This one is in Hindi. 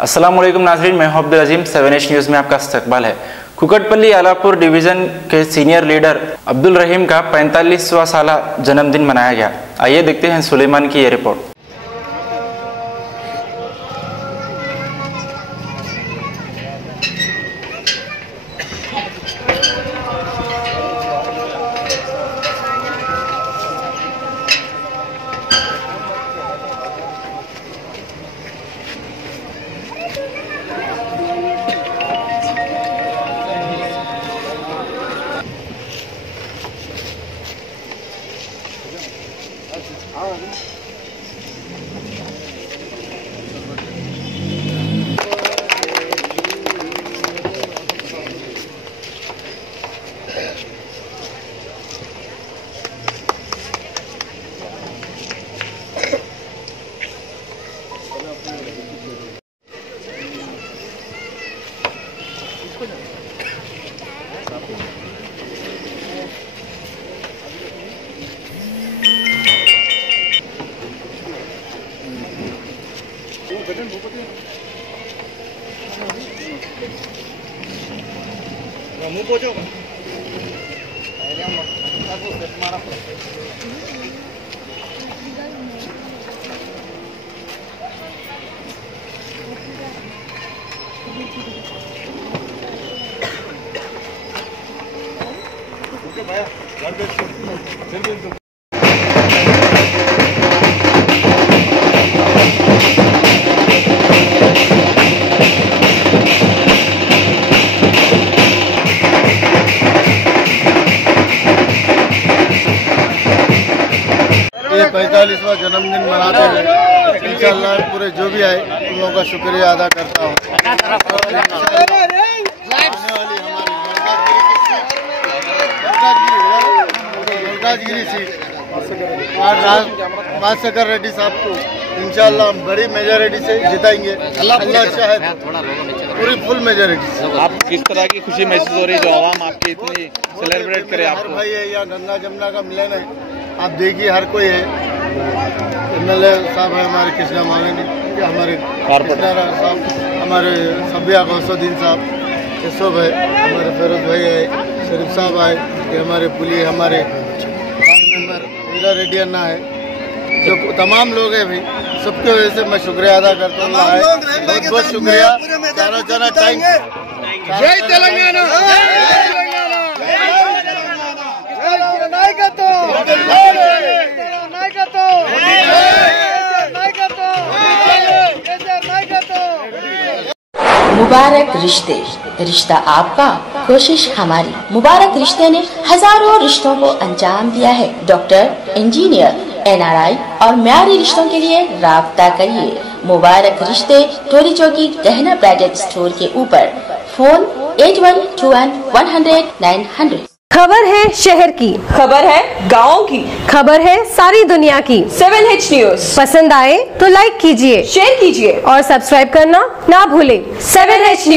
अस्सलाम वालेकुम नाज़रीन, मैं हूं अब्दुल अजीम। 7H न्यूज़ में आपका इस्तकबाल है। कुकटपल्ली आलापुर डिवीज़न के सीनियर लीडर अब्दुल रहीम का 45वां साला जन्मदिन मनाया गया। आइए देखते हैं सुलेमान की ये रिपोर्ट। ये 45वां जन्मदिन मनाते हैं। इंशाअल्लाह पूरे जो भी आए उन लोगों का शुक्रिया अदा करता हूँ। मल्काजगिरी सीट राजशेखर रेड्डी साहब को इंशाअल्लाह बड़ी मेजॉरिटी से जिताएंगे। अल्लाह चाहे पूरी फुल मेजॉरिटी। आप किस तरह की खुशी महसूस हो रही है जो आवाम आपकी इतनी सेलिब्रेट करे? हर भाई है, यहाँ गंगा जमुना का मिलन है। आप देखिए हर कोई है। MLA साहब है हमारे कृष्णा मांगनी, हमारे साहब, हमारे सबिया गौसुद्दीन साहब, ये सब है। हमारे फेरोज भाई है, शरीफ साहब आए, ये हमारे पुलिस, हमारे वार्ड मेंबर हीरा रेड्डी अन्ना है, जो तमाम लोग हैं भाई, सबके वजह से मैं शुक्रिया अदा करता हूँ। बहुत बहुत शुक्रिया। चारा टाइम। जय तेलंगाना। मुबारक रिश्ते, रिश्ता आपका, कोशिश हमारी। मुबारक रिश्ते ने हजारों रिश्तों को अंजाम दिया है। डॉक्टर, इंजीनियर, NRI और म्यारी रिश्तों के लिए राब्ता करिए। मुबारक रिश्ते, टोली चौकी, गहना ब्राइडल स्टोर के ऊपर। फोन 8121 खबर है शहर की, खबर है गाँव की, खबर है सारी दुनिया की। 7H न्यूज़ पसंद आए तो लाइक कीजिए, शेयर कीजिए और सब्सक्राइब करना ना भूलें। 7H news.